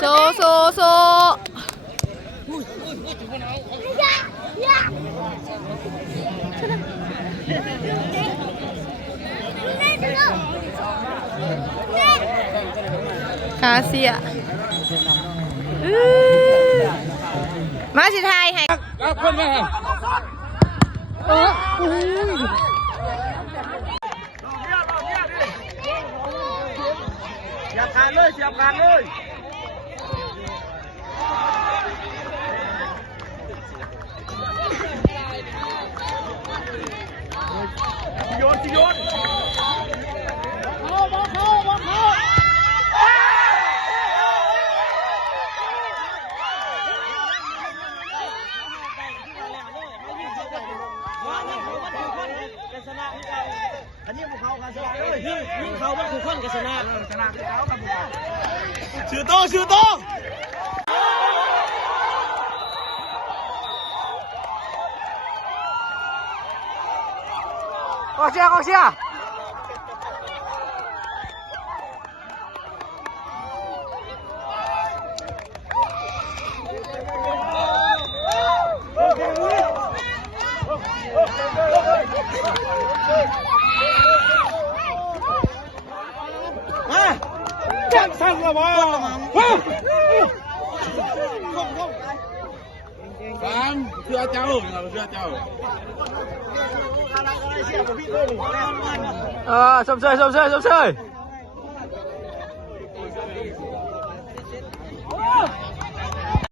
โซโซโซคาเซียมาสิไทยให้คนไงเสียบการเลยเสียบการเลยโยนโยนอันนี้พวกเขากันชนะเลยยิ่งเขาว่าคือคนกันชนะชนะเขากับพวกเขาชื่อโตชื่อโตกองเชียร์กองเชียร์สั่งละวะฟังเชื่อเจ้าเชื่อเจ้าชมเชย